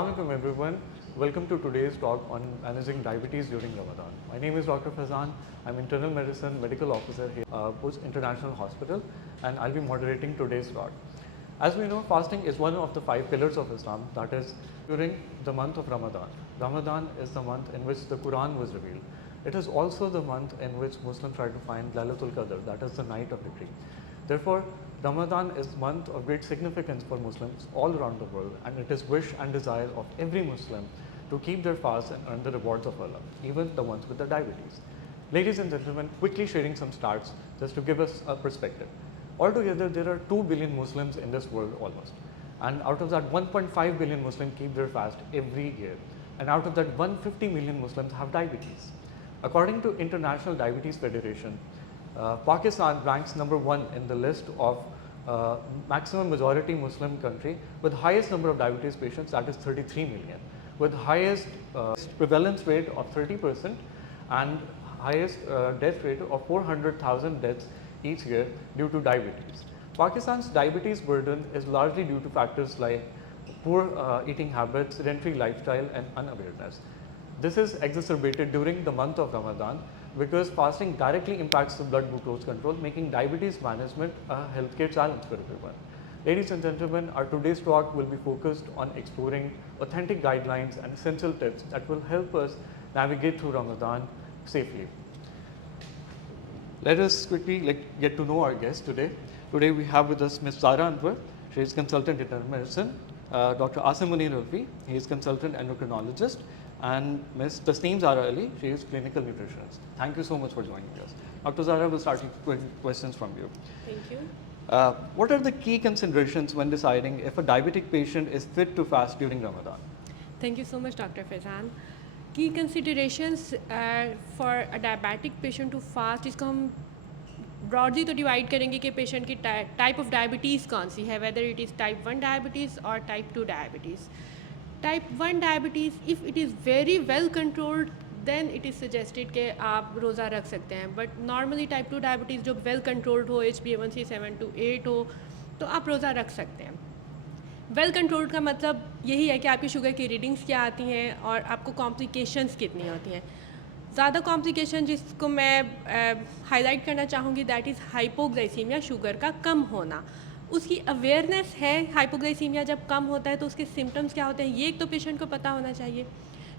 Assalamualaikum everyone. Welcome to today's talk on managing diabetes during Ramadan. My name is Dr. Fazan. I'm internal medicine medical officer here at Post International Hospital, and I'll be moderating today's talk. As we know, fasting is one of the 5 pillars of Islam, that is during the month of Ramadan. Ramadan is the month in which the Quran was revealed. It is also the month in which Muslims try to find Laylatul Qadr, that is the night of victory. Therefore, Ramadan is a month of great significance for Muslims all around the world, and it is wish and desire of every Muslim to keep their fast and earn the rewards of Allah, even the ones with the diabetes. Ladies and gentlemen, quickly sharing some stats just to give us a perspective. Altogether, there are 2 billion Muslims in this world almost, and out of that 1.5 billion Muslims keep their fast every year, and out of that 150 million Muslims have diabetes. According to International Diabetes Federation, Pakistan ranks number 1 in the list of maximum majority Muslim country with highest number of diabetes patients, that is 33 million, with highest prevalence rate of 30% and highest death rate of 400,000 deaths each year due to diabetes. Pakistan's diabetes burden is largely due to factors like poor eating habits, sedentary lifestyle and unawareness. This is exacerbated during the month of Ramadan because fasting directly impacts the blood glucose control, making diabetes management a healthcare challenge for everyone. Ladies and gentlemen, our today's talk will be focused on exploring authentic guidelines and essential tips that will help us navigate through Ramadan safely. Let us quickly get to know our guest today. Today we have with us Ms. Zara Anwar. She is consultant internal medicine. Dr. Asim Munir Alvi, he is consultant endocrinologist, and Ms. Tasneem Zara Ali, she is clinical nutritionist. Thank you so much for joining us. Dr. Zara, we'll start with questions from you. Thank you. What are the key considerations when deciding if a diabetic patient is fit to fast during Ramadan? Thank you so much, Dr. Faizan. Key considerations for a diabetic patient to fast, इसको हम broadly तो divide करेंगे कि patient की type of diabetes कौन सी है, whether it is type 1 diabetes or type 2 diabetes. Type 1 diabetes, if it is very well controlled, then it is suggested कि आप रोज़ा रख सकते हैं. But normally type 2 diabetes जो well controlled हो, HbA1c 7 to 8 हो, तो आप रोज़ा रख सकते हैं. वेल कंट्रोल्ड का मतलब यही है कि आपकी शुगर की रीडिंग्स क्या आती हैं और आपको कॉम्प्लिकेशंस कितनी होती हैं. ज़्यादा कॉम्प्लिकेशन जिसको मैं हाईलाइट करना चाहूँगी, दैट इज़ हाइपोग्लाइसीमिया, शुगर का कम होना. उसकी अवेयरनेस है. हाइपोग्लाइसीमिया जब कम होता है तो उसके सिम्टम्स क्या होते हैं, ये एक तो पेशेंट को पता होना चाहिए.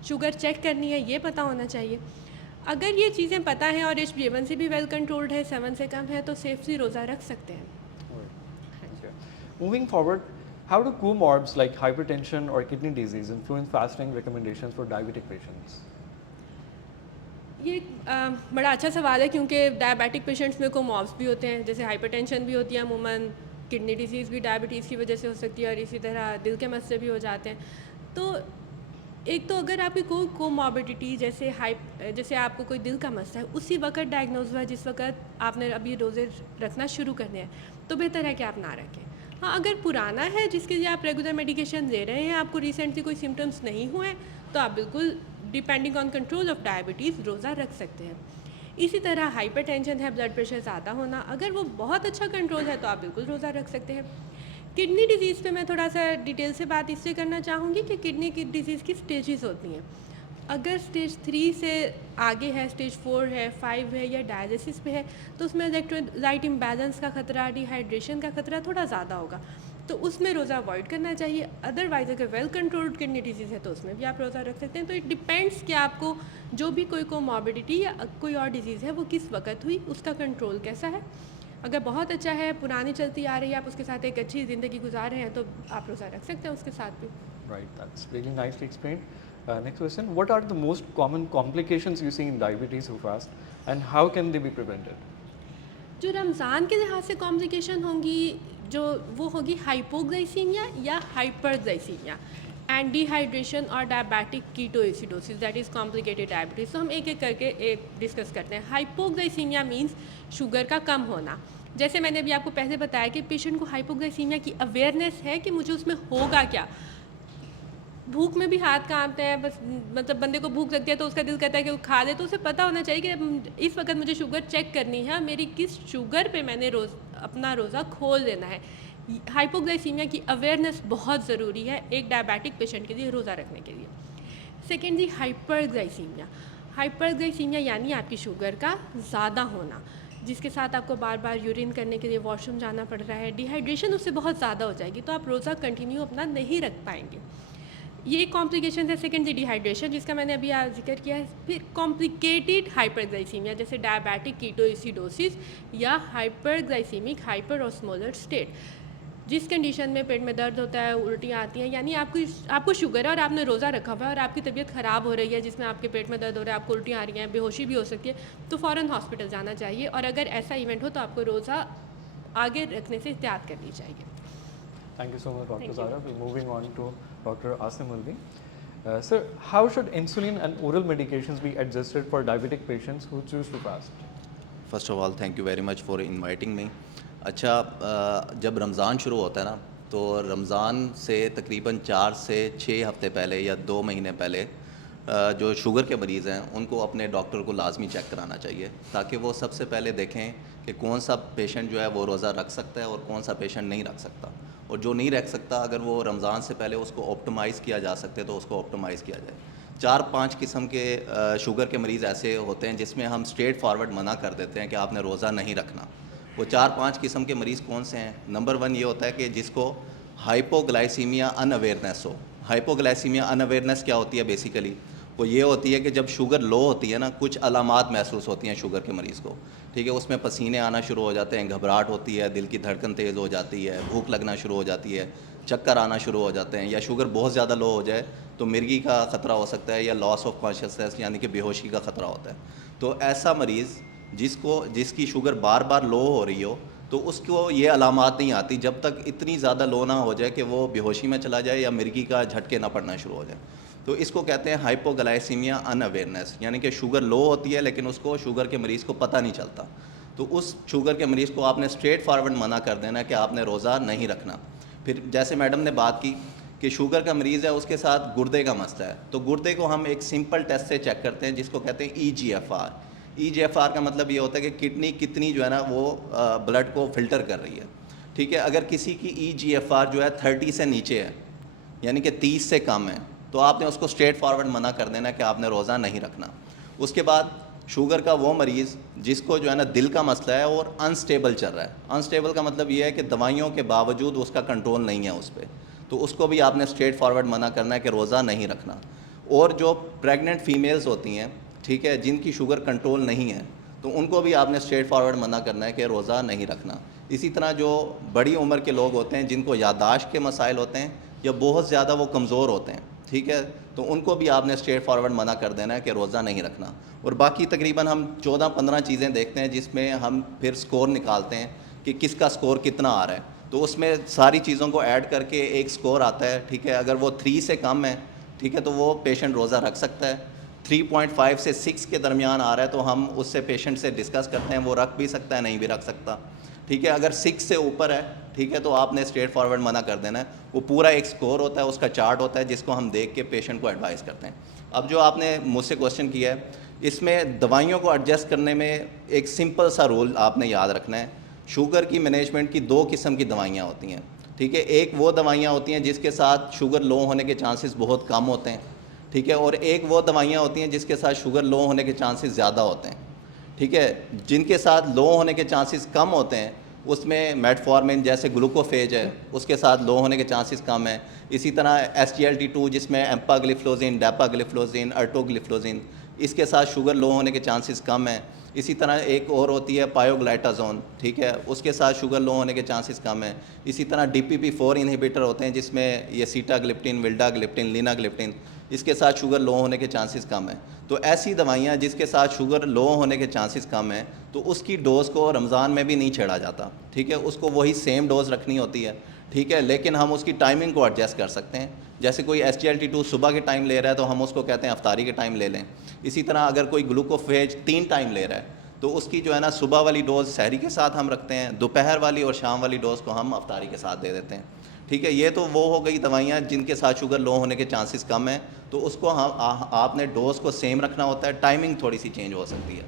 शुगर चेक करनी है, ये पता होना चाहिए. अगर ये चीज़ें पता हैं और HbA1c भी वेल कंट्रोल्ड है, 7 से कम है, तो सेफली रोज़ा रख सकते हैं. Moving forward, how do comorbs like hypertension or kidney disease influence fasting recommendations for diabetic patients? ये बड़ा अच्छा सवाल है क्योंकि डायबिटिक पेशेंट्स में कोमॉर्ब्स भी होते हैं, जैसे हाइपरटेंशन भी होती है अमूमन, किडनी डिजीज़ भी डायबिटीज़ की वजह से हो सकती है और इसी तरह दिल के मसले भी हो जाते हैं. तो एक तो अगर आपकी कोई कोमॉर्बिडिटी जैसे आपको कोई दिल का मसला है, उसी वक्त डायग्नोज हुआ जिस वक्त आपने अभी रोज़े रखना शुरू करने हैं, तो बेहतर है कि आप ना रखें. हाँ, अगर पुराना है जिसके लिए आप रेगुलर मेडिकेशन ले रहे हैं, आपको रिसेंटली कोई सिम्टम्स नहीं हुए, तो आप बिल्कुल depending on control of diabetes रोज़ा रख सकते हैं. इसी तरह हाइपरटेंशन है, ब्लड प्रेशर ज़्यादा होना, अगर वो बहुत अच्छा कंट्रोल है तो आप बिल्कुल रोज़ा रख सकते हैं. किडनी डिजीज़ पे मैं थोड़ा सा डिटेल से बात इससे करना चाहूँगी कि किडनी की डिजीज़ की स्टेजेस होती हैं. अगर स्टेज 3 से आगे है, स्टेज 4 है, 5 है या डायलिसिस पे है, तो उसमें इलेक्ट्रोलाइट इम्बैलेंस का खतरा, डिहाइड्रेशन का खतरा थोड़ा ज़्यादा होगा, तो उसमें रोज़ा अवॉइड करना चाहिए. अदरवाइज़ अगर वेल कंट्रोल्ड किडनी डिजीज़ है तो उसमें भी आप रोज़ा रख सकते हैं. तो इट डिपेंड्स कि आपको जो भी कोई कोमॉर्बिडिटी या कोई और डिजीज़ है वो किस वक्त हुई, उसका कंट्रोल कैसा है. अगर बहुत अच्छा है, पुरानी चलती आ रही है, आप उसके साथ एक अच्छी ज़िंदगी गुजार रहे हैं, तो आप रोज़ा रख सकते हैं उसके साथ भी. Right, that's really nicely explained. Next question, what are the most common complications you see in diabetes who fast and how can they be prevented? जो रमज़ान के लिहाज से कॉम्प्लिकेशन होंगी, जो वो होगी हाइपोग्लाइसीमिया या हाइपरग्लाइसीमिया एंड डिहाइड्रेशन और diabetic ketoacidosis, that is complicated diabetes. तो हम एक एक करके एक डिस्कस करते हैं. हाइपोग्लाइसीमिया मींस शुगर का कम होना. जैसे मैंने अभी आपको पहले बताया कि पेशेंट को हाइपोग्लाइसीमिया की अवेयरनेस है कि मुझे उसमें होगा क्या. भूख में भी हाथ कांपते हैं, बस मतलब बंदे को भूख लगती है तो उसका दिल कहता है कि वो खा ले, तो उसे पता होना चाहिए कि इस वक्त मुझे शुगर चेक करनी है, मेरी किस शुगर पे मैंने अपना रोज़ा खोल देना है. हाइपोग्लाइसीमिया की अवेयरनेस बहुत ज़रूरी है एक डायबिटिक पेशेंट के लिए रोज़ा रखने के लिए। सेकेंड जी हाइपरग्लाइसीमिया। हाइपरग्लाइसीमिया यानी आपकी शुगर का ज़्यादा होना, जिसके साथ आपको बार बार यूरिन करने के लिए वॉशरूम जाना पड़ रहा है, डिहाइड्रेशन उससे बहुत ज़्यादा हो जाएगी, तो आप रोज़ा कंटिन्यू अपना नहीं रख पाएंगे। ये कॉम्प्लिकेशन है। सेकेंड जी डिहाइड्रेशन, जिसका मैंने अभी जिक्र किया है। फिर कॉम्प्लिकेटेड हाइपरग्लाइसीमिया जैसे डायबिटिक कीटोएसिडोसिस या हाइपरग्लाइसीमिक हाइपरऑस्मोलर स्टेट, जिस कंडीशन में पेट में दर्द होता है, उल्टियाँ आती हैं, यानी आपको शुगर है और आपने रोज़ा रखा हुआ है और आपकी तबीयत ख़राब हो रही है, जिसमें आपके पेट में दर्द हो रहा है, आपको उल्टियाँ आ रही हैं, बेहोशी भी हो सकती है, तो फ़ौरन हॉस्पिटल जाना चाहिए। और अगर ऐसा इवेंट हो तो आपको रोज़ा आगे रखने से एहतियात करनी चाहिए। Thank you so much, Dr. Thank you. Zara. We're moving on to Dr. Asim Ulvi. Sir, how should insulin and oral medications be adjusted for diabetic patients who choose to fast? First of all thank you very much for inviting me. अच्छा, जब रमज़ान शुरू होता है ना, तो रमज़ान से तकरीबन 4 से 6 हफ़्ते पहले या 2 महीने पहले जो शुगर के मरीज़ हैं उनको अपने डॉक्टर को लाजमी चेक कराना चाहिए, ताकि वो सबसे पहले देखें कि कौन सा पेशेंट जो है वो रोज़ा रख सकता है और कौन सा पेशेंट नहीं रख सकता। और जो नहीं रख सकता, अगर वो रमज़ान से पहले उसको ऑप्टिमाइज़ किया जा सकते तो उसको ऑप्टिमाइज़ किया जाए। 4-5 किस्म के शुगर के मरीज़ ऐसे होते हैं जिसमें हम स्ट्रेट फॉरवर्ड मना कर देते हैं कि आपने रोज़ा नहीं रखना। वो 4-5 किस्म के मरीज़ कौन से हैं? नंबर 1 ये होता है कि जिसको हाइपोग्लाइसीमिया अनअवेयरनेस हो। हाइपोग्लाइसीमिया अनअवेयरनेस क्या होती है बेसिकली? वो ये होती है कि जब शुगर लो होती है ना, कुछ अलामात महसूस होती हैं शुगर के मरीज़ को, ठीक है। उसमें पसीने आना शुरू हो जाते हैं, घबराहट होती है, दिल की धड़कन तेज़ हो जाती है, भूख लगना शुरू हो जाती है, चक्कर आना शुरू हो जाते हैं, या शुगर बहुत ज़्यादा लो हो जाए तो मिर्गी का ख़तरा हो सकता है, या लॉस ऑफ कॉन्शियसनेस यानी कि बेहोशी का ख़तरा होता है। तो ऐसा मरीज़ जिसकी शुगर बार बार लो हो रही हो, तो उसको ये अलामात नहीं आती जब तक इतनी ज़्यादा लो ना हो जाए कि वो बेहोशी में चला जाए या मिर्गी का झटके ना पड़ना शुरू हो जाए। तो इसको कहते हैं हाइपोग्लाइसीमिया अनअवेयरनेस, यानी कि शुगर लो होती है लेकिन उसको शुगर के मरीज़ को पता नहीं चलता। तो उस शुगर के मरीज़ को आपने स्ट्रेट फॉरवर्ड मना कर देना कि आपने रोज़ा नहीं रखना। फिर जैसे मैडम ने बात की कि शुगर का मरीज़ है, उसके साथ गुर्दे का मसला है, तो गुर्दे को हम एक सिंपल टेस्ट से चेक करते हैं जिसको कहते हैं EGFR। EGFR का मतलब ये होता है कि किडनी कितनी जो है ना वो ब्लड को फ़िल्टर कर रही है, ठीक है। अगर किसी की EGFR जो है 30 से नीचे है, यानी कि 30 से कम है, तो आपने उसको स्ट्रेट फॉरवर्ड मना कर देना कि आपने रोज़ा नहीं रखना। उसके बाद शुगर का वो मरीज़ जिसको जो है ना दिल का मसला है और अनस्टेबल चल रहा है। अनस्टेबल का मतलब ये है कि दवाइयों के बावजूद उसका कंट्रोल नहीं है उस पर, तो उसको भी आपने स्ट्रेट फॉरवर्ड मना करना है कि रोज़ा नहीं रखना। और जो प्रेग्नेंट फ़ीमेल्स होती हैं, ठीक है, जिनकी शुगर कंट्रोल नहीं है, तो उनको भी आपने स्ट्रेट फॉरवर्ड मना करना है कि रोज़ा नहीं रखना। इसी तरह जो बड़ी उम्र के लोग होते हैं जिनको याददाश्त के मसाइल होते हैं या बहुत ज़्यादा वो कमज़ोर होते हैं, ठीक है, तो उनको भी आपने स्ट्रेट फॉरवर्ड मना कर देना है कि रोज़ा नहीं रखना। और बाकी तकरीबन हम 14-15 चीज़ें देखते हैं जिसमें हम फिर स्कोर निकालते हैं कि किसका स्कोर कितना आ रहा है, तो उसमें सारी चीज़ों को ऐड करके एक स्कोर आता है, ठीक है। अगर वो 3 से कम है, ठीक है, तो वो पेशेंट रोज़ा रख सकता है। 3.5 से 6 के दरमियान आ रहा है तो हम उससे पेशेंट से डिस्कस करते हैं, वो रख भी सकता है, नहीं भी रख सकता, ठीक है। अगर 6 से ऊपर है, ठीक है, तो आपने स्ट्रेट फॉरवर्ड मना कर देना है। वो पूरा एक स्कोर होता है, उसका चार्ट होता है जिसको हम देख के पेशेंट को एडवाइस करते हैं। अब जो आपने मुझसे क्वेश्चन किया है, इसमें दवाइयों को एडजस्ट करने में एक सिंपल सा रूल आपने याद रखना है। शुगर की मैनेजमेंट की 2 किस्म की दवाइयाँ होती हैं, ठीक है। एक वो दवाइयाँ होती हैं जिसके साथ शुगर लो होने के चांसेस बहुत कम होते हैं, ठीक है, और एक वो दवाइयाँ होती हैं जिसके साथ शुगर लो होने के चांसेस ज़्यादा होते हैं, ठीक है। जिनके साथ लो होने के चांसेस कम होते हैं उसमें मेटफॉर्मिन जैसे ग्लूकोफेज है, उसके साथ लो होने के चांसेस कम है। इसी तरह SGLT2 जिसमें एम्पाग्लिफ्लोजिन, डैपाग्लिफ्लोजिन, अर्टोग्लिफ्लोजिन, इसके साथ शुगर लो होने के चांसेस कम है। इसी तरह एक और होती है पायोग्लाइटाजोन, ठीक है, उसके साथ शुगर लो होने के चांसेस कम है। इसी तरह DPP-4 इनहिबिटर होते हैं जिसमें ये सीटाग्लिप्टिन, विल्डाग्लिप्टिन, लिनाग्लिप्टिन, इसके साथ शुगर लो होने के चांसेस कम है। तो ऐसी दवाइयाँ जिसके साथ शुगर लो होने के चांसेस कम है, तो उसकी डोज़ को रमज़ान में भी नहीं छेड़ा जाता, ठीक है, उसको वही सेम डोज़ रखनी होती है, ठीक है। लेकिन हम उसकी टाइमिंग को एडजस्ट कर सकते हैं। जैसे कोई SGLT2 सुबह के टाइम ले रहा है तो हम उसको कहते हैं अफ्तारी के टाइम ले लें। इसी तरह अगर कोई ग्लूकोफेज 3 टाइम ले रहा है तो उसकी जो है ना सुबह वाली डोज़ सहरी के साथ हम रखते हैं, दोपहर वाली और शाम वाली डोज़ को हम अफ्तारी के साथ दे देते हैं, ठीक है। ये तो वो हो गई दवाइयाँ जिनके साथ शुगर लो होने के चांसेस कम है, तो उसको आपने डोज़ को सेम रखना होता है, टाइमिंग थोड़ी सी चेंज हो सकती है।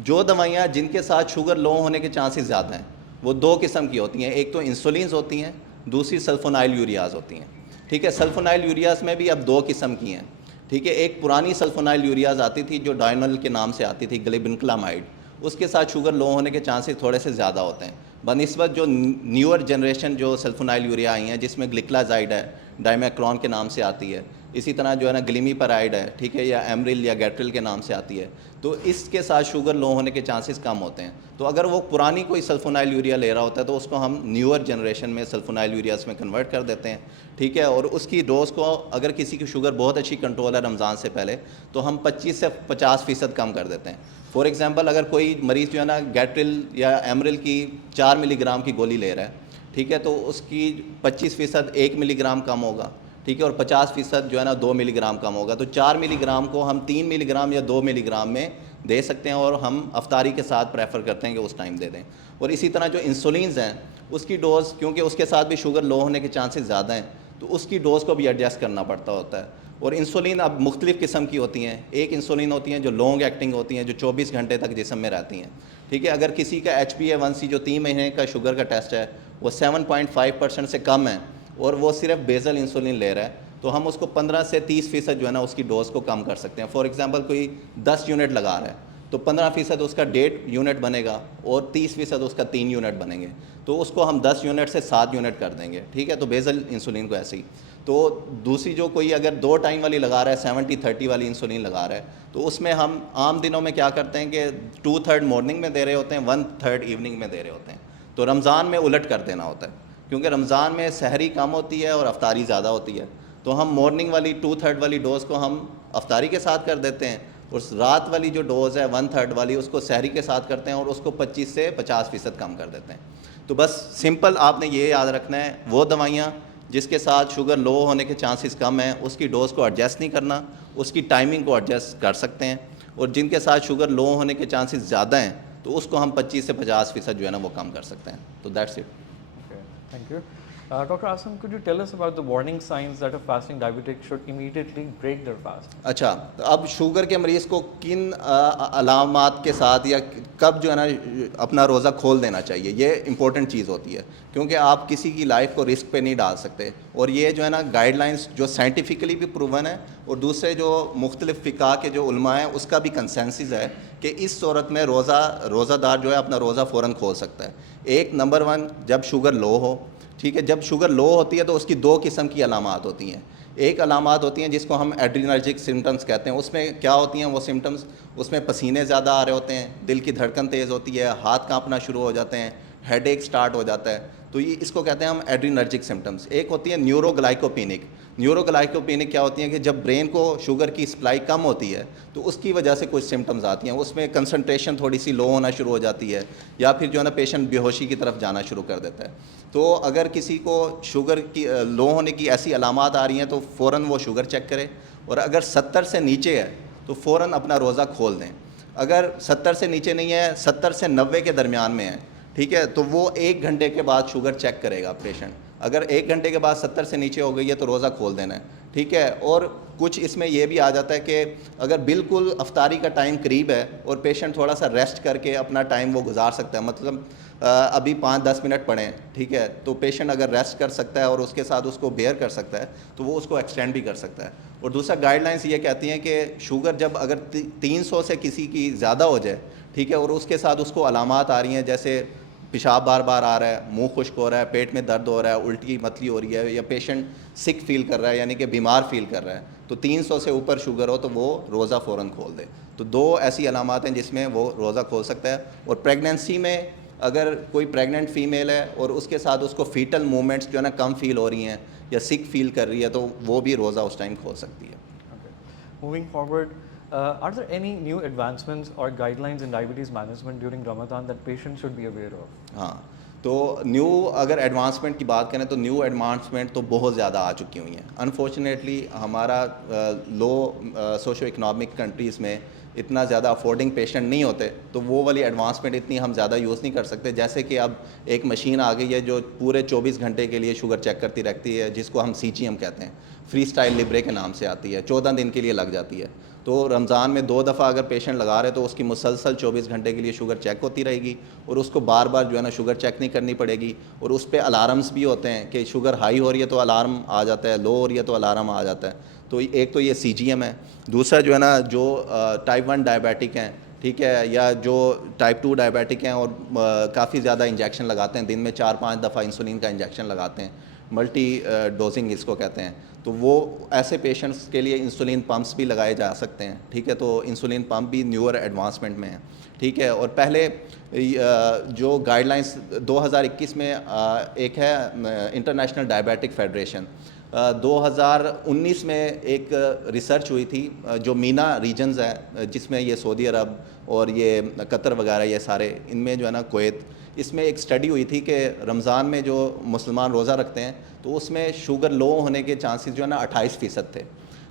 जो दवाइयाँ जिनके साथ शुगर लो होने के चांसेस ज़्यादा हैं वो दो किस्म की होती हैं, एक तो इंसुलिन्स होती हैं, दूसरी सल्फोनाइल यूरियाज होती हैं। ठीक है, सल्फोनाइल यूरियाज में भी अब दो किस्म की हैं। ठीक है, एक पुरानी सल्फोनाइल यूरियाज आती थी जो डायनल के नाम से आती थी, ग्लिबिनक्लामाइड, उसके साथ शुगर लो होने के चांसेस थोड़े से ज़्यादा होते हैं बनिस्बत जो न्यूअर जनरेशन जो सल्फोनाइल यूरिया आई हैं, जिसमें ग्लिक्लाजाइड है, डाइमैक्रॉन के नाम से आती है, इसी तरह जो है ना ग्लिमीपराइड है, ठीक है, या एमरिल या गैट्रिल के नाम से आती है, तो इसके साथ शुगर लो होने के चांसेस कम होते हैं। तो अगर वो पुरानी कोई सल्फोनाइल यूरिया ले रहा होता है तो उसको हम न्यूअर जनरेशन में सल्फोनाइल यूरियाज में कन्वर्ट कर देते हैं। ठीक है, और उसकी डोज़ को अगर किसी की शुगर बहुत अच्छी कंट्रोल है रमज़ान से पहले, तो हम 25 से 50% कम कर देते हैं। फॉर एग्जांपल, अगर कोई मरीज़ जो है ना गैट्रिल या एमरिल की 4 मिलीग्राम की गोली ले रहा है, ठीक है, तो उसकी 25% 1 मिलीग्राम कम होगा, ठीक है, और 50% जो है ना 2 मिलीग्राम कम होगा। तो 4 मिलीग्राम को हम 3 मिलीग्राम या 2 मिलीग्राम में दे सकते हैं, और हम अफ्तारी के साथ प्रेफर करते हैं कि उस टाइम दे दें। और इसी तरह जो इंसुलिन्स हैं, उसकी डोज़, क्योंकि उसके साथ भी शुगर लो होने के चांसेस ज़्यादा हैं, तो उसकी डोज़ को भी एडजस्ट करना पड़ता होता है। और इंसुलिन अब मुख्तलिफ़ किस्म की होती हैं। एक इंसुलिन होती हैं जो लॉन्ग एक्टिंग होती हैं, जो 24 घंटे तक जिस्म में रहती हैं। ठीक है, अगर किसी का HbA1c जो 3 महीने का शुगर का टेस्ट है वो 7.5% से कम है और वो सिर्फ बेसल इंसुलिन ले रहा है, तो हम उसको 15 से 30% जो है ना उसकी डोज़ को कम कर सकते हैं। फॉर एग्जांपल, कोई 10 यूनिट लगा रहा है तो 15% उसका 1.5 यूनिट बनेगा और 30% उसका 3 यूनिट बनेंगे, तो उसको हम 10 यूनिट से 7 यूनिट कर देंगे। ठीक है, तो बेसल इंसुलिन को ऐसे ही। तो दूसरी जो कोई अगर 2 टाइम वाली लगा रहा है, 70-30 वाली इंसुलिन लगा रहा है, तो उसमें हम आम दिनों में क्या करते हैं कि 2/3 मॉर्निंग में दे रहे होते हैं, 1/3 इवनिंग में दे रहे होते हैं। तो रमज़ान में उलट कर देना होता है, क्योंकि रमज़ान में सहरी कम होती है और अफ्तारी ज़्यादा होती है, तो हम मॉर्निंग वाली 2/3 वाली डोज़ को हम अफ्तारी के साथ कर देते हैं, और रात वाली जो डोज़ है 1/3 वाली उसको सहरी के साथ करते हैं और उसको 25 से 50% कम कर देते हैं। तो बस सिंपल आपने ये याद रखना है, वो दवाइयाँ जिसके साथ शुगर लो होने के चांसेस कम हैं उसकी डोज़ को एडजस्ट नहीं करना, उसकी टाइमिंग को एडजस्ट कर सकते हैं, और जिनके साथ शुगर लो होने के चांसेस ज़्यादा हैं तो उसको हम 25 से 50% जो है ना वो कम कर सकते हैं। तो that's it. Okay, thank you. Dr. Aslam, could you tell us about the warning signs that a fasting diabetic should immediately break their fast? अच्छा, तो अब शुगर के मरीज़ को किन अलामात के साथ या कब जो है ना अपना रोज़ा खोल देना चाहिए, ये इंपॉर्टेंट चीज़ होती है, क्योंकि आप किसी की लाइफ को रिस्क पे नहीं डाल सकते। और ये जो है ना गाइडलाइंस जो साइंटिफिकली भी प्रूवन है और दूसरे जो मुख्तलिफ फ़िक़ा के जो उलमा हैं उसका भी कंसेंसस है कि इस सूरत में रोज़ादार जो है अपना रोज़ा फ़ौरन खोल सकता है। एक नंबर 1, जब शुगर लो हो। ठीक है, जब शुगर लो होती है तो उसकी 2 किस्म की अलामात होती हैं। एक अलामात होती हैं जिसको हम एड्रीनर्जिक सिम्टम्स कहते हैं। उसमें क्या होती हैं वो सिम्टम्स, उसमें पसीने ज़्यादा आ रहे होते हैं, दिल की धड़कन तेज़ होती है, हाथ कांपना शुरू हो जाते हैं, हेडेक स्टार्ट हो जाता है, तो ये इसको कहते हैं हम एड्रीनर्जिक सिम्टम्स। एक होती है न्यूरोग्लाइकोपेनिक। न्यूरोग्लाइकोपेनिक क्या होती है कि जब ब्रेन को शुगर की सप्लाई कम होती है तो उसकी वजह से कुछ सिम्टम्स आती हैं, उसमें कंसंट्रेशन थोड़ी सी लो होना शुरू हो जाती है, या फिर जो है ना पेशेंट बेहोशी की तरफ जाना शुरू कर देता है। तो अगर किसी को शुगर की लो होने की ऐसी अलामात आ रही हैं तो फ़ौरन वो शुगर चेक करे, और अगर 70 से नीचे है तो फ़ौरन अपना रोज़ा खोल दें। अगर 70 से नीचे नहीं है, 70 से 90 के दरमियान में है, ठीक है, तो वो 1 घंटे के बाद शुगर चेक करेगा पेशेंट। अगर 1 घंटे के बाद 70 से नीचे हो गई है तो रोज़ा खोल देना है। ठीक है, और कुछ इसमें यह भी आ जाता है कि अगर बिल्कुल अफ्तारी का टाइम करीब है और पेशेंट थोड़ा सा रेस्ट करके अपना टाइम वो गुजार सकता है, मतलब अभी 5-10 मिनट पड़े हैं, ठीक है, तो पेशेंट अगर रेस्ट कर सकता है और उसके साथ उसको बेयर कर सकता है तो वो उसको एक्सटेंड भी कर सकता है। और दूसरा गाइडलाइंस ये कहती हैं कि शुगर जब अगर 300 से किसी की ज़्यादा हो जाए, ठीक है, और उसके साथ उसको अलामात आ रही हैं जैसे पेशाब बार बार आ रहा है, मुंह खुश्क हो रहा है, पेट में दर्द हो रहा है, उल्टी मतली हो रही है, या पेशेंट सिक फील कर रहा है यानी कि बीमार फील कर रहा है, तो 300 से ऊपर शुगर हो तो वो रोज़ा फ़ौरन खोल दे। तो 2 ऐसी अलामात हैं जिसमें वो रोज़ा खोल सकता है। और प्रेगनेंसी में अगर कोई प्रेग्नेंट फ़ीमेल है और उसके साथ उसको फीटल मूवमेंट्स जो है ना कम फील हो रही हैं या सिक फील कर रही है तो वो भी रोज़ा उस टाइम खोल सकती है। Okay. Moving forward, are there any new advancements or guidelines in diabetes management during Ramadan that patients should be aware of? हाँ, तो न्यू अगर एडवांसमेंट की बात करें तो न्यू एडवांसमेंट तो बहुत ज़्यादा आ चुकी हुई हैं। अनफॉर्चुनेटली हमारा लो सोशो इकनॉमिक कंट्रीज़ में इतना ज़्यादा अफोर्डिंग पेशेंट नहीं होते, तो वो वाली एडवांसमेंट इतनी हम ज़्यादा यूज़ नहीं कर सकते। जैसे कि अब एक मशीन आ गई है जो पूरे 24 घंटे के लिए शुगर चेक करती रहती है, जिसको हम CGM कहते हैं, फ्री स्टाइल लिब्रे के नाम से आती है, 14 दिन के लिए लग जाती है। तो रमज़ान में 2 दफ़ा अगर पेशेंट लगा रहे तो उसकी मुसलसल 24 घंटे के लिए शुगर चेक होती रहेगी, और उसको बार बार जो है ना शुगर चेक नहीं करनी पड़ेगी। और उस पर अलार्म्स भी होते हैं कि शुगर हाई हो रही है तो अलार्म आ जाता है, लो हो रही है तो अलार्म आ जाता है। तो एक तो ये CGM है। दूसरा जो है ना, जो टाइप 1 डायबिटिक हैं, ठीक है, या जो टाइप 2 डायबिटिक हैं और काफ़ी ज़्यादा इंजेक्शन लगाते हैं, दिन में 4-5 दफ़ा इंसुलिन का इंजेक्शन लगाते हैं, मल्टी डोजिंग इसको कहते हैं, तो वो ऐसे पेशेंट्स के लिए इंसुलिन पंप्स भी लगाए जा सकते हैं, ठीक है। तो इंसुलिन पंप भी न्यूअर एडवांसमेंट में है, ठीक है। और पहले जो गाइडलाइंस 2021 में एक है इंटरनेशनल डायबिटिक फेडरेशन, 2019 में एक रिसर्च हुई थी जो मीना रीजन्स है, जिसमें ये सऊदी अरब और ये कतर वगैरह ये सारे, इनमें जो है ना कुवैत, इसमें एक स्टडी हुई थी कि रमज़ान में जो मुसलमान रोज़ा रखते हैं तो उसमें शुगर लो होने के चांसेस जो है ना 28% थे।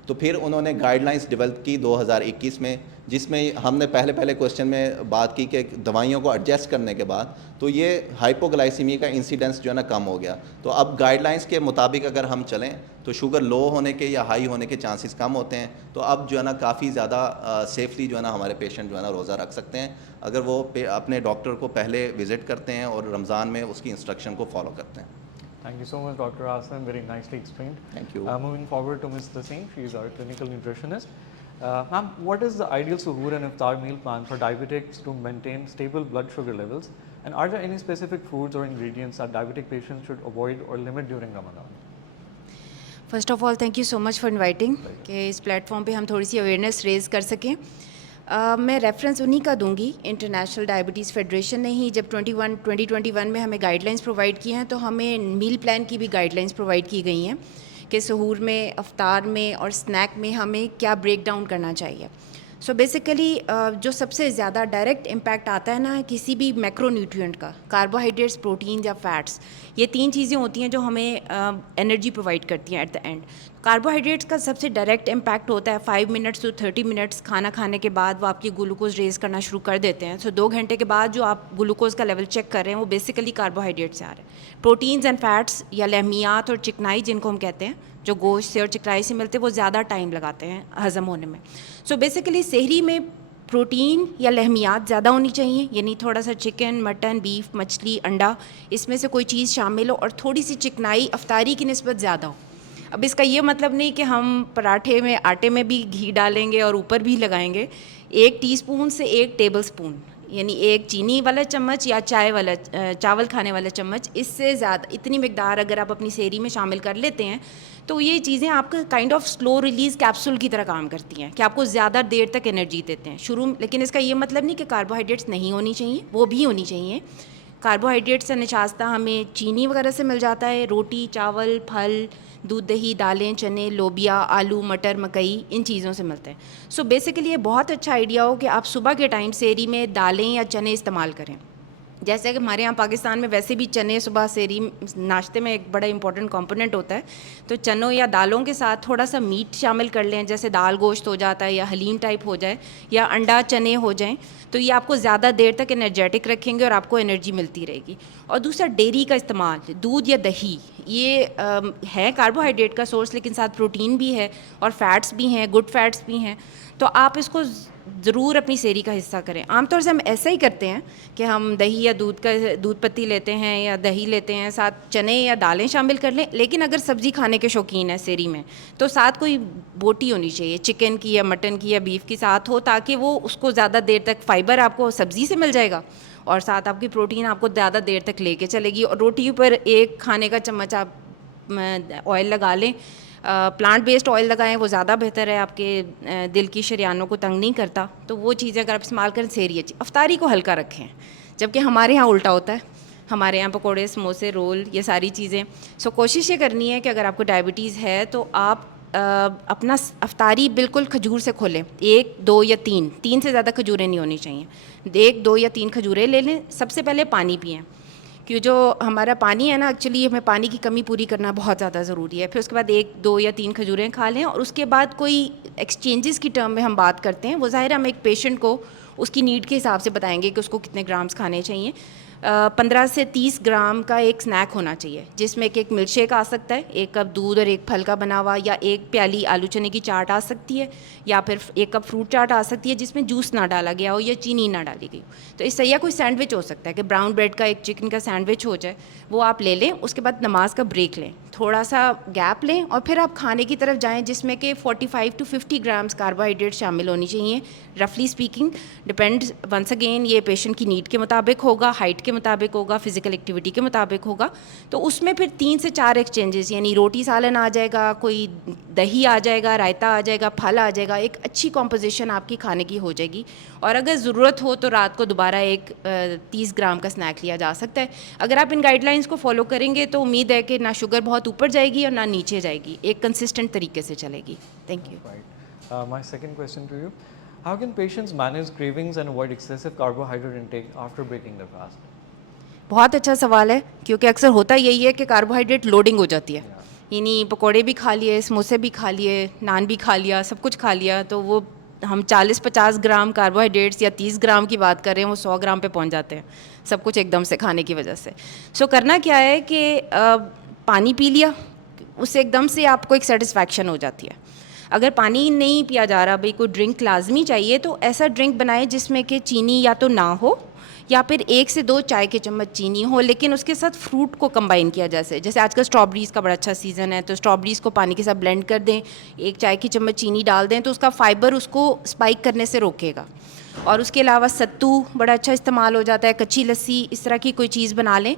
तो फिर उन्होंने गाइडलाइंस डेवलप की 2021 में, जिसमें हमने पहले क्वेश्चन में बात की कि दवाइयों को एडजस्ट करने के बाद तो ये हाइपोग्लाइसीमिया का इंसिडेंस जो है ना कम हो गया। तो अब गाइडलाइंस के मुताबिक अगर हम चलें तो शुगर लो होने के या हाई होने के चांसेस कम होते हैं। तो अब जो है ना काफ़ी ज़्यादा सेफली जो है ना हमारे पेशेंट जो है ना रोज़ा रख सकते हैं, अगर वो अपने डॉक्टर को पहले विज़िट करते हैं और रमज़ान में उसकी इंस्ट्रक्शन को फॉलो करते हैं। Thank you so much, Dr. Asim. Very nicely explained. Thank you. Moving forward to Ms. Taseem, she is our clinical nutritionist. Ma'am, what is the ideal suhoor and iftar meal plan for diabetics to maintain stable blood sugar levels? And are there any specific foods or ingredients that diabetic patients should avoid or limit during Ramadan? First of all thank you so much for inviting कि इस platform पे हम थोड़ी सी awareness rays कर सकें। मैं reference उन्हीं का दूंगी, इंटरनेशनल डायबिटीज़ फेडरेशन ने ही जब 2021 में हमें गाइडलाइंस प्रोवाइड की हैं तो हमें मील प्लान की भी गाइडलाइंस प्रोवाइड की गई हैं कि सहूर में, अफ्तार में और स्नैक में हमें क्या ब्रेक डाउन करना चाहिए। सो बेसिकली जो सबसे ज़्यादा डायरेक्ट इम्पैक्ट आता है ना किसी भी मैक्रोन्यूट्रिएंट का, कार्बोहाइड्रेट्स, प्रोटीन या फैट्स, ये 3 चीज़ें होती हैं जो हमें एनर्जी प्रोवाइड करती हैं एट द एंड। कार्बोहाइड्रेट्स का सबसे डायरेक्ट इम्पैक्ट होता है 5 मिनट्स टू 30 मिनट्स खाना खाने के बाद वो आपकी ग्लूकोज रेज़ करना शुरू कर देते हैं। सो 2 घंटे के बाद जो आप ग्लूकोज का लेवल चेक कर रहे हैं वो बेसिकली कार्बोहाइड्रेट से आ रहे हैं। प्रोटीन्स एंड फैट्स या लहमियात और चिकनाई जिनको हम कहते हैं, जो गोश्त से और चिकनाई से मिलते हैं, वो ज़्यादा टाइम लगाते हैं हज़म होने में। सो बेसिकली सहरी में प्रोटीन या लहमियात ज़्यादा होनी चाहिए, यानी थोड़ा सा चिकन, मटन, बीफ, मछली, अंडा, इसमें से कोई चीज़ शामिल हो, और थोड़ी सी चिकनाई अफ्तारी की निस्बत ज़्यादा हो। अब इसका ये मतलब नहीं कि हम पराठे में आटे में भी घी डालेंगे और ऊपर भी लगाएंगे। 1 टीस्पून से 1 टेबलस्पून, यानी 1 चीनी वाला चम्मच या चावल खाने वाला चम्मच, इससे ज़्यादा इतनी मिकदार अगर आप अपनी सेहरी में शामिल कर लेते हैं तो ये चीज़ें आपका kind of slow release capsule की तरह काम करती हैं कि आपको ज़्यादा देर तक एनर्जी देते हैं शुरू। लेकिन इसका ये मतलब नहीं कि कार्बोहाइड्रेट्स नहीं होनी चाहिए, वो भी होनी चाहिए। कार्बोहाइड्रेट्स से निशास्ता हमें चीनी वगैरह से मिल जाता है, रोटी, चावल, फल, दूध, दही, दालें, चने, लोबिया, आलू, मटर, मकई, इन चीज़ों से मिलते हैं। सो बेसिकली ये बहुत अच्छा आइडिया हो कि आप सुबह के टाइम सेहरी में दालें या चने इस्तेमाल करें। जैसे कि हमारे यहाँ पाकिस्तान में वैसे भी चने सुबह सेहरी नाश्ते में एक बड़ा इंपॉर्टेंट कंपोनेंट होता है, तो चनों या दालों के साथ थोड़ा सा मीट शामिल कर लें, जैसे दाल गोश्त हो जाता है या हलीम टाइप हो जाए या अंडा चने हो जाएं, तो ये आपको ज़्यादा देर तक एनर्जेटिक रखेंगे और आपको एनर्जी मिलती रहेगी। और दूसरा, डेयरी का इस्तेमाल, दूध या दही, ये है कार्बोहाइड्रेट का सोर्स, लेकिन साथ प्रोटीन भी है और फैट्स भी हैं, गुड फैट्स भी हैं, तो आप इसको ज़रूर अपनी सेहरी का हिस्सा करें। आमतौर से हम ऐसा ही करते हैं कि हम दही या दूध पत्ती लेते हैं या दही लेते हैं, साथ चने या दालें शामिल कर लें। लेकिन अगर सब्ज़ी खाने के शौकीन है सेहरी में, तो साथ कोई बोटी होनी चाहिए, चिकन की या मटन की या बीफ की साथ हो, ताकि वो उसको ज़्यादा देर तक, फ़ाइबर आपको सब्ज़ी से मिल जाएगा और साथ आपकी प्रोटीन आपको ज़्यादा देर तक लेके चलेगी। और रोटी पर 1 खाने का चम्मच आप ऑयल लगा लें, प्लांट बेस्ड ऑयल लगाएं, वो ज़्यादा बेहतर है, आपके दिल की शरियानों को तंग नहीं करता। तो वो चीज़ें अगर आप इस्तेमाल करें सेहरी अच्छी। अफ्तारी को हल्का रखें, जबकि हमारे यहाँ उल्टा होता है, हमारे यहाँ पकोड़े, समोसे, रोल, ये सारी चीज़ें। सो कोशिश ये करनी है कि अगर आपको डायबिटीज़ है तो आप अपना अफ्तारी बिल्कुल खजूर से खोलें, 1, 2 या 3 से ज़्यादा खजूरें नहीं होनी चाहिए। 1, 2 या 3 खजूरें ले लें। सबसे पहले पानी पिएँ, कि जो हमारा पानी है ना, एक्चुअली हमें पानी की कमी पूरी करना बहुत ज़्यादा ज़रूरी है। फिर उसके बाद 1, 2 या 3 खजूरें खा लें और उसके बाद कोई एक्सचेंजेस की टर्म में हम बात करते हैं, वो ज़ाहिर हम एक पेशेंट को उसकी नीड के हिसाब से बताएंगे कि उसको कितने ग्राम्स खाने चाहिए। 15 से 30 ग्राम का एक स्नैक होना चाहिए, जिसमें एक मिल्क शेक आ सकता है, 1 कप दूध और 1 फल का बना हुआ, या 1 प्याली आलू चने की चाट आ सकती है, या फिर 1 कप फ्रूट चाट आ सकती है जिसमें जूस ना डाला गया हो या चीनी ना डाली गई हो। तो इससे या कोई सैंडविच हो सकता है कि ब्राउन ब्रेड का एक चिकन का सैंडविच हो जाए, वो आप ले लें। उसके बाद नमाज का ब्रेक लें, थोड़ा सा गैप लें और फिर आप खाने की तरफ जाएं, जिसमें कि 45 to 50 ग्राम्स कार्बोहाइड्रेट शामिल होनी चाहिए, रफली स्पीकिंग। डिपेंड्स वंस अगेन ये पेशेंट की नीड के मुताबिक होगा, हाइट के मुताबिक होगा, फिजिकल एक्टिविटी के मुताबिक होगा। तो उसमें फिर 3 से 4 एक्सचेंजेस, यानी रोटी सालन आ जाएगा, कोई दही आ जाएगा, रायता आ जाएगा, फल आ जाएगा, एक अच्छी कॉम्पोजिशन आपकी खाने की हो जाएगी। और अगर ज़रूरत हो तो रात को दोबारा एक 30 ग्राम का स्नैक लिया जा सकता है। अगर आप इन गाइडलाइंस को फॉलो करेंगे तो उम्मीद है कि ना शुगर बहुत ऊपर जाएगी और ना नीचे जाएगी, एक कंसिस्टेंट तरीके से चलेगी। Thank you. Right. My second question to you: how can patients manage cravings and avoid excessive carbohydrate intake after breaking their fast? बहुत अच्छा सवाल है, क्योंकि अक्सर होता यही है कि कार्बोहाइड्रेट लोडिंग हो जाती है, यानी पकोड़े भी खा लिए, समोसे भी खा लिए, नान भी खा लिया, सब कुछ खा लिया, तो वो हम 40-50 ग्राम कार्बोहाइड्रेट्स या 30 ग्राम की बात कर रहे हैं, वो 100 ग्राम पे पहुंच जाते हैं, सब कुछ एकदम से खाने की वजह से। सो करना क्या है कि पानी पी लिया, उससे एकदम से आपको एक सेटिस्फैक्शन हो जाती है। अगर पानी नहीं पिया जा रहा, भाई कोई ड्रिंक लाजमी चाहिए, तो ऐसा ड्रिंक बनाए जिसमें कि चीनी या तो ना हो, या फिर 1 से 2 चाय के चम्मच चीनी हो, लेकिन उसके साथ फ्रूट को कंबाइन किया जैसे आजकल स्ट्रॉबेरीज़ का बड़ा अच्छा सीज़न है, तो स्ट्रॉबेरीज़ को पानी के साथ ब्लेंड कर दें, 1 चाय की चम्मच चीनी डाल दें, तो उसका फाइबर उसको स्पाइक करने से रोकेगा। और उसके अलावा सत्तू बड़ा अच्छा इस्तेमाल हो जाता है, कच्ची लस्सी, इस तरह की कोई चीज़ बना लें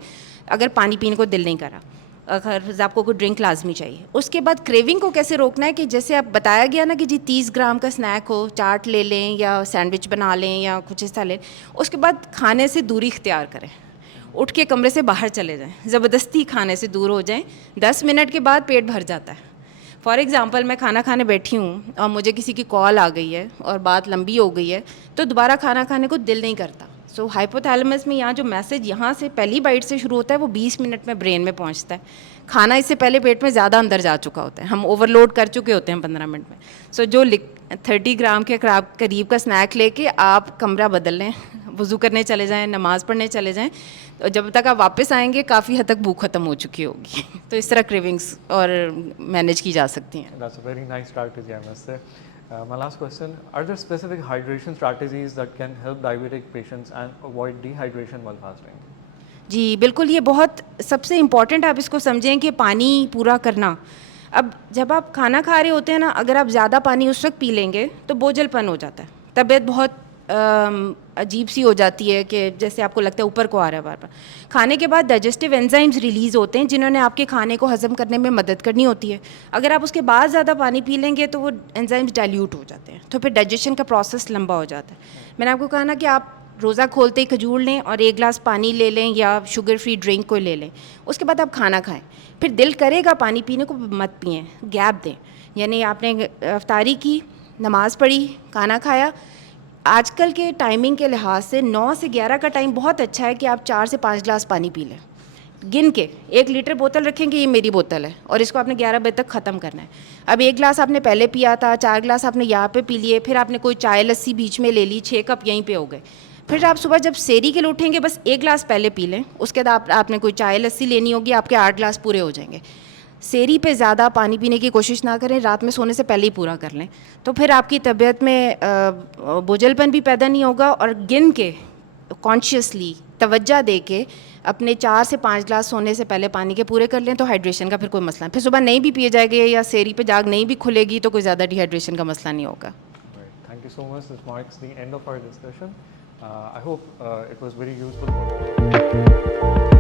अगर पानी पीने को दिल नहीं करा, अगर आपको कोई ड्रिंक लाजमी चाहिए। उसके बाद क्रेविंग को कैसे रोकना है कि जैसे आप बताया गया ना कि जी 30 ग्राम का स्नैक हो, चाट ले लें या सैंडविच बना लें या कुछ इस तरह लें, उसके बाद खाने से दूरी इख्तियार करें, उठ के कमरे से बाहर चले जाएं, ज़बरदस्ती खाने से दूर हो जाएं। 10 मिनट के बाद पेट भर जाता है। फॉर एग्ज़ाम्पल मैं खाना खाने बैठी हूँ और मुझे किसी की कॉल आ गई है और बात लंबी हो गई है, तो दोबारा खाना खाने को दिल नहीं करता। सो हाइपोथैलेमस में यहाँ जो मैसेज यहाँ से पहली बाइट से शुरू होता है, वो 20 मिनट में ब्रेन में पहुँचता है। खाना इससे पहले पेट में ज़्यादा अंदर जा चुका होता है, हम ओवरलोड कर चुके होते हैं 15 मिनट में। सो जो 30 ग्राम के करीब का स्नैक लेके आप कमरा बदल लें, वज़ू करने चले जाएं, नमाज़ पढ़ने चले जाएं, तो जब तक आप वापस आएंगे काफ़ी हद तक भूख ख़त्म हो चुकी होगी। तो इस तरह क्रेविंग्स और मैनेज की जा सकती हैं। That's a very nice strategy, I must say. My last question: are there specific hydration strategies that can help diabetic patients and avoid dehydration while fasting? जी बिल्कुल, ये बहुत सबसे इम्पॉर्टेंट आप इसको समझें कि पानी पूरा करना। अब जब आप खाना खा रहे होते हैं ना, अगर आप ज़्यादा पानी उस वक्त पी लेंगे तो बोझलपन हो जाता है, तबीयत बहुत अजीब सी हो जाती है कि जैसे आपको लगता है ऊपर को आ रहा है बार बार। खाने के बाद डाइजेस्टिव एंजाइम्स रिलीज़ होते हैं जिन्होंने आपके खाने को हज़म करने में मदद करनी होती है। अगर आप उसके बाद ज़्यादा पानी पी लेंगे तो वो एंजाइम्स डाइल्यूट हो जाते हैं, तो फिर डाइजेशन का प्रोसेस लंबा हो जाता है। मैंने आपको कहा ना कि आप रोज़ा खोलते ही खजूर लें और 1 गिलास पानी ले लें या शुगर फ्री ड्रिंक कोई ले लें, उसके बाद आप खाना खाएं। फिर दिल करेगा पानी पीने को, मत पिएं, गैप दें। यानी आपने इफ्तारी की, नमाज़ पढ़ी, खाना खाया, आजकल के टाइमिंग के लिहाज से 9 से 11 का टाइम बहुत अच्छा है कि आप 4 से 5 गिलास पानी पी लें, गिन के। 1 लीटर बोतल रखेंगे, ये मेरी बोतल है, और इसको आपने 11 बजे तक ख़त्म करना है। अब 1 गिलास आपने पहले पिया था, 4 गिलास आपने यहाँ पे पी लिए, फिर आपने कोई चाय लस्सी बीच में ले ली, 6 कप यहीं पे हो गए। फिर आप सुबह जब सेरी के लिए उठेंगे बस 1 गिलास पहले पी लें, उसके बाद आपने कोई चाय लस्सी लेनी होगी, आपके 8 गिलास पूरे हो जाएंगे। सेरी पे ज़्यादा पानी पीने की कोशिश ना करें, रात में सोने से पहले ही पूरा कर लें, तो फिर आपकी तबीयत में बोझलपन भी पैदा नहीं होगा। और गिन के, कॉन्शियसली तवज्जो दे के अपने 4 से 5 गिलास सोने से पहले पानी के पूरे कर लें, तो हाइड्रेशन का फिर कोई मसला नहीं। फिर सुबह नहीं भी पिए जाएंगे या सेरी पे जाग नहीं भी खुलेगी तो कोई ज़्यादा डिहाइड्रेशन का मसला नहीं होगा। Right. Thank you so much. This marks the end of our discussion. I hope it was very useful for you.